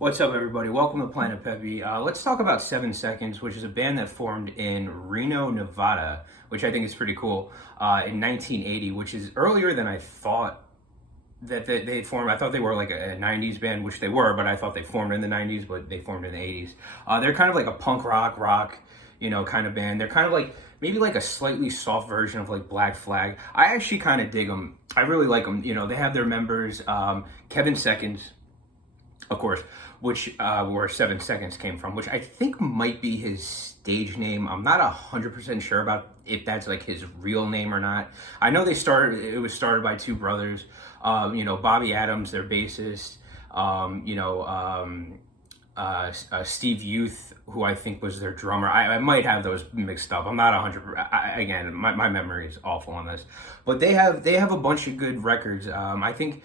What's up, everybody? Welcome to Planet-Pepe. Let's talk about 7 Seconds, which is a band that formed in Reno, Nevada, which I think is pretty cool, in 1980, which is earlier than I thought that they formed. I thought they were like a 90s band, which they were, but I thought they formed in the 90s, but they formed in the 80s. They're kind of like a punk rock, kind of band. They're kind of like, maybe like a slightly soft version of like Black Flag. I actually kind of dig them. I really like them. They have their members, Kevin Seconds, of course, which where 7 Seconds came from, which I think might be his stage name. I'm not 100% sure about if that's like his real name or not. I know it was started by two brothers, Bobby Adams, their bassist, Steve Youth, who I think was their drummer. I might have those mixed up. I'm not 100%. Again, my memory is awful on this, but they have a bunch of good records. I think,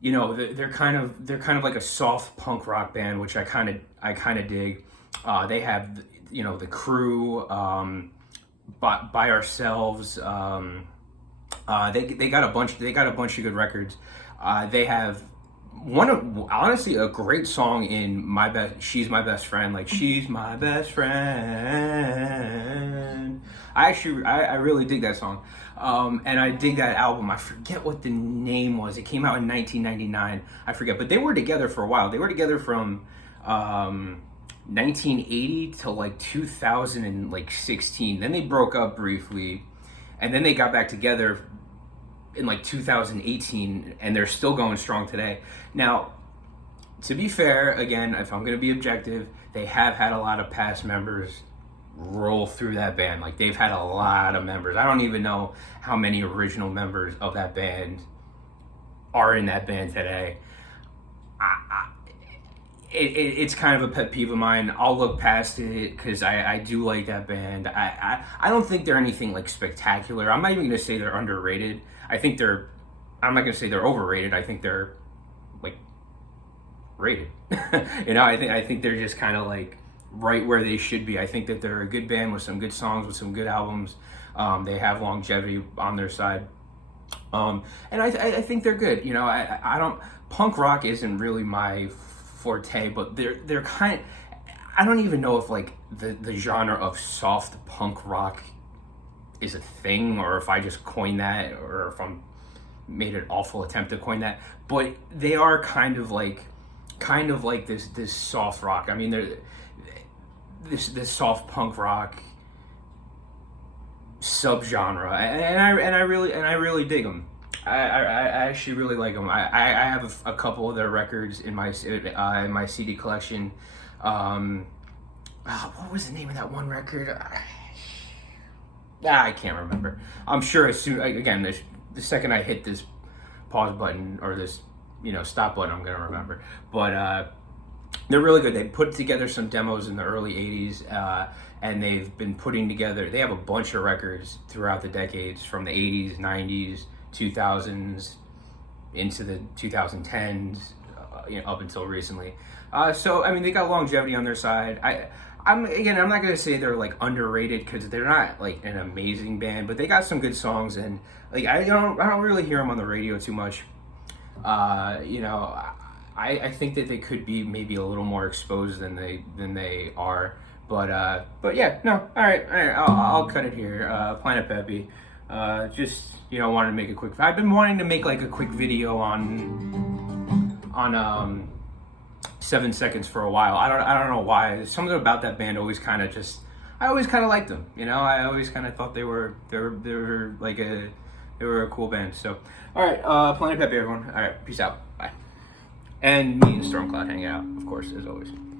they're kind of like a soft punk rock band, which I kind of dig. They have, The Crew, by Ourselves. They got a bunch of good records. They have honestly a great song in She's My Best Friend. Like, she's my best friend. I really dig that song. And I dig that album. I forget what the name was. It came out in 1999. I forget, but they were together for a while. They were together from 1980 to like 2016. Then they broke up briefly, and then they got back together in like 2018, and they're still going strong today. Now, to be fair, again, if I'm going to be objective, they have had a lot of past members roll through that band. Like, they've had a lot of members. I don't even know how many original members of that band are in that band today. It's kind of a pet peeve of mine. I'll look past it because I do like that band. I don't think they're anything like spectacular. I'm not even going to say they're underrated. I'm not going to say they're overrated. I think they're like rated. I think they're just kind of like right where they should be. I think that they're a good band with some good songs, with some good albums. They have longevity on their side. And I think they're good. Punk rock isn't really my forte, but they're kind of, I don't even know if like the genre of soft punk rock is a thing, or if I just coined that, or if I'm made an awful attempt to coin that, but they are kind of like this soft rock. I mean, they're this soft punk rock subgenre, and I really dig them. I actually really like them. I have a couple of their records in my CD collection. What was the name of that one record? I can't remember. I'm sure as soon, again, the second I hit this pause button or this stop button, I'm gonna remember. But they're really good. They put together some demos in the early 80s, and they've been putting together, they have a bunch of records throughout the decades, from the 80s, 90s, 2000s, into the 2010s, up until recently. So, I mean, they got longevity on their side. I'm not going to say they're like underrated, because they're not like an amazing band, but they got some good songs, and like I don't really hear them on the radio too much. I think that they could be maybe a little more exposed than they are, but yeah, no, all right, I'll cut it here. Planet-Pepe, just wanted to make a quick. I've been wanting to make like a quick video on 7 Seconds for a while. I don't know why. Something about that band always kind of I always kind of liked them. I always kind of thought they were like they were a cool band. So, all right, Planet-Pepe, everyone. All right, peace out. Bye. And me and Stormcloud hanging out, of course, as always.